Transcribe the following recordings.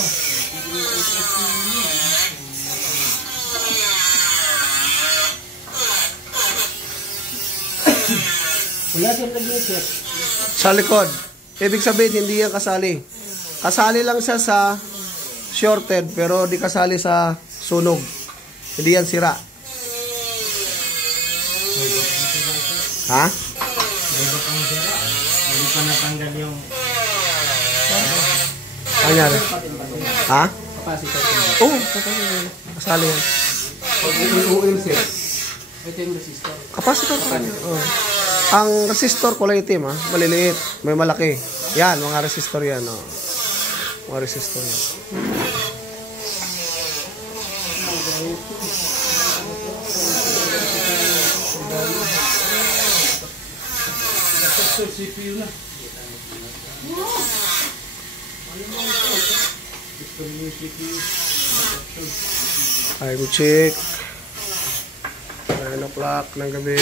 ito. Wala siyang nag-iisip. Sa likod. Ibig sabihin, hindi yan kasali. Kasali lang siya sa shorted, pero di kasali sa sunog. Hindi yan sira. Ha? Hindi pang sira. Hindi pa natanggal yung... Ano yan? Ha? Capacitor. Oo, kasali yan. Oil set. Ito yung resistor. Capacitor pa yan. Oh. Ang resistor kulay itim, ha? Maliliit. May malaki. Yan, mga resistor yan. Oh. Mga resistor yan. CPU na. Time check. 9 o'clock ng gabi.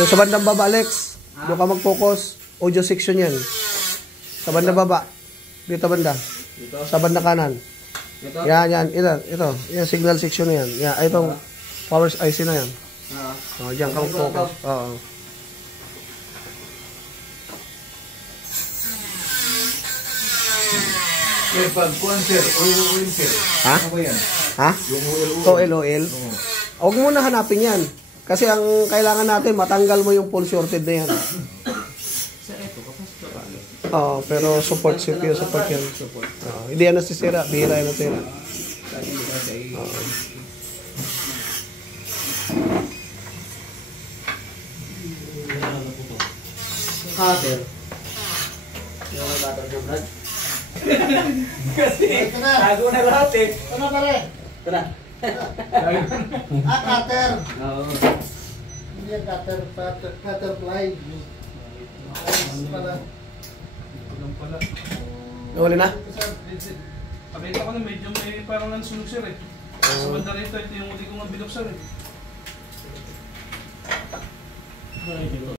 Yung sa bandang baba, Alex, doon ka mag-focus. Audio section yan. Sa bandang baba. Dito banda. Sa bandang kanan. Yan. Ito. Yan, signal section na yan. Yan, itong power IC na yan. O, dyan ka mag-focus. Oo. Pagkuhan sir, oil sir. Ha? Ano ba yan? Ha? Yung OL. Huwag mo na hanapin yan. Kasi ang kailangan natin, matanggal mo yung full shorted na yan. Oo, pero support CPU, support yan. Hindi yan nasisira, bihira yan nasira. Cutter. Yung cutter ng brad. Kasi, tago na lahat eh. Ano pare? Ito na. Cutter. Oo. Hindi yan cutter fly. Pala. Nawali na? Pakita ko na medyo may parang nansunog sir eh. Sa banda rito, ito yung uli kong mabilog sir eh.